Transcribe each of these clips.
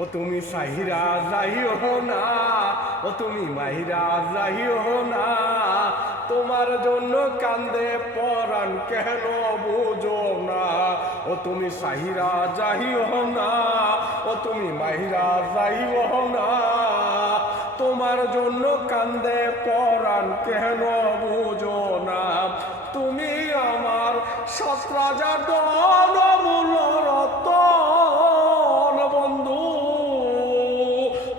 ও তুমি সাহিরা যাইও না, ও তুমি মাহিরা যাইও না, তোমার জন্য কান্দে পরাণ কেন বুঝো না। ও তুমি সাহিরা যাইও না, ও তুমি মাহিরা যাইও না, তোমার জন্য কান্দে পরাণ কেন বুঝো না। তুমি আমার ৭ রাজার অমূল্য রতন বন্ধু,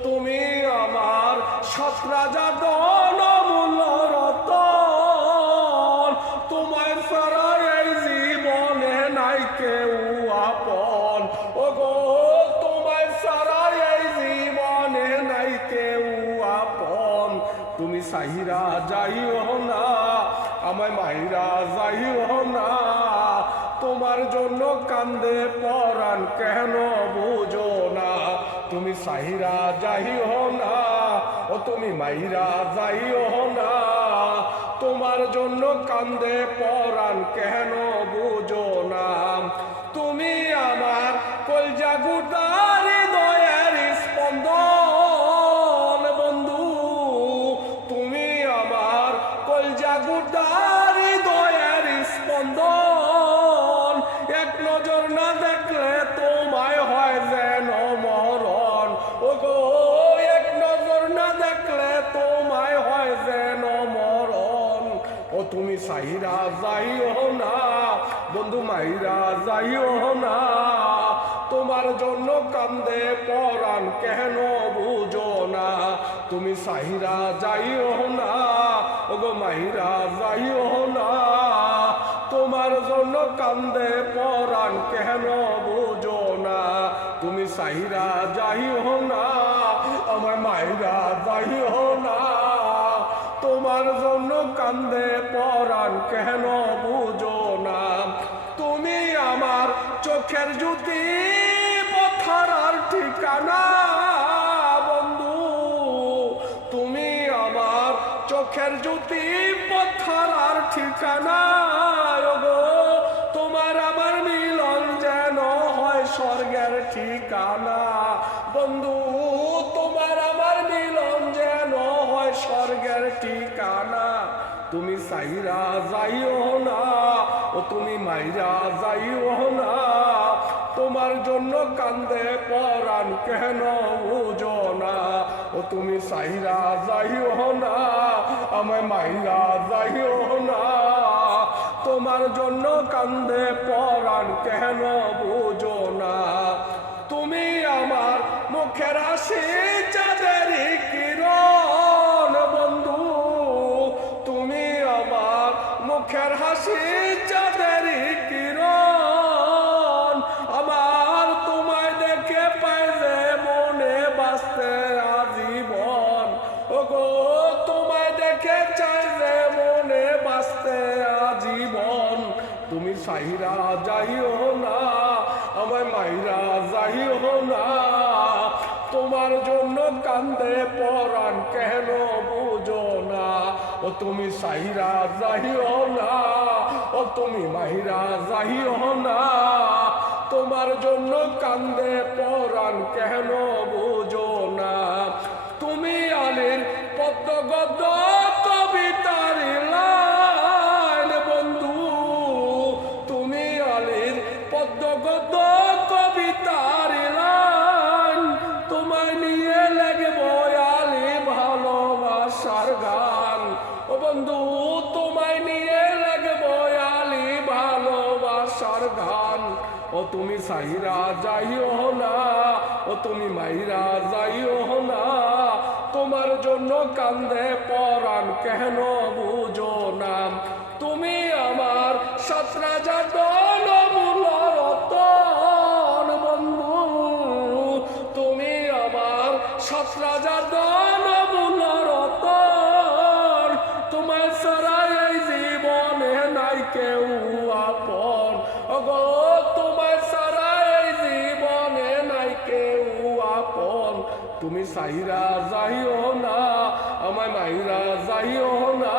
তুমি আমার ৭ রাজার অমূল্য রতন, তোমার ছাড়া এই জীবনে নাই কেউ আপন। ও গো তোমার ছাড়া এই জীবনে নাই কেউ আপন। তুমি সাহিরা যাইও না, আমায় মাহিরা যাইও না, তোমার জন্য কান্দে পরাণ কেন বুঝো না। তুমি সাহিরা যাইও না, ও তুমি মাহিরা যাইও না, তোমার জন্য কান্দে পরাণ কেন বুঝো না। তুমি আমার কলজা গুটার হৃদয়ের স্পন্দন বন্ধু, তুমি আমার কলজা গুটার হৃদয়ের স্পন্দন, এক নজর না দেখলে তোমায় হয় যেন মরণ। ও গো এক নজর না দেখলে তোমায় হয় যেন মরণ। ও তুমি সাহিরা যাইও না, বন্ধু মাহিরা যাইও না, তোমার জন্য কান্দে পরাণ কেন বুঝো না। তুমি সাহিরা যাইও না, ও গো মাহিরা যাইও না, তোমার জন্য কান্দে পরাণ কেন বুঝো না। তুমি সাহিরা যাইও না, আমার মাহিরা যাইও না, তোমার জন্য কান্দে পরাণ কেন বুঝো না। তুমি আমার চোখের জ্যোতি পথারার ঠিকানা বন্ধু, তুমি আমার চোখের জ্যোতি পথারার ঠিকানা। গো তোমার আমার মিলন যেন হয় স্বর্গের ঠিকানা বন্ধু, তোমার আমার মিলন যেন হয় স্বর্গের ঠিকানা। তুমি সাহিরা যাইও না, ও তুমি মাহিরা যাইও না, তোমার জন্য কান্দে পরাণ কেন বুঝো না। ও তুমি সাহিরা যাইও না, আমায় মাহিরা যাইও না, তোমার জন্য কান্দে পরাণ কেন বুঝো না। তুমি আমার মুখের হাসি চাঁদের কিরণ বন্ধু, তুমি আমার মুখের হাসি চাঁদের কিরণ, আমার তোমায় দেখে পাইলে মনে বাঁচতে আজীবন। ও গো তোমায় দেখে চাইলে মনে বাঁচতে আজীবন। তুমি সাহিরা যাইও না, আমায় মাহিরা যাইও না, তোমার জন্য কান্দে পরাণ কেন বুঝো না। ও তুমি সাহিরা যাইও না, ও তুমি মাহিরা যাইও না, তোমার জন্য কান্দে পরাণ কেন বুঝো না। তুমি আলীর পদ্ম গদ্য কবিতার লাইন বন্ধু, তুমি আলীর পদ্ম গদ্য কবিতার লাইন, তোমায় নিয়ে লাগব আলী ভালোবাসার গান। ও বন্ধু তোমায় নিয়ে লাগব আলী ভালোবাসার গান। ও তুমি সাহিরা যাইও না, ও তুমি মাহিরা যাইও না, তোমার জন্য কান্দে পরাণ কেন বুঝো না। তুমি আমার ৭ রাজার অমূল্য রতন বন্ধু, তুমি আমার ৭ রাজার অমূল্য রতন, তোমার ছাড়া এই জীবনে নাই কেউ আপন। ওগো তোমার ছাড়া এই জীবনে নাই কেউ আপন। তুমি সাহিরা যাইও না, আমায় মাহিরা যাইও না,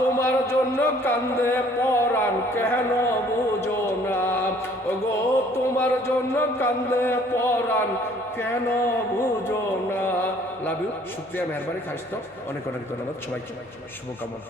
তোমার জন্য কান্দে পরাণ কেন বুঝো না ওগো তোমার জন্য কান্দে পরাণ কেন বুঝো না। লাভ ইউ, শুক্রিয়া, মেহরবানি, খাইস্ত, অনেক অনেক ধন্যবাদ সবাইকে, শুভকামনা।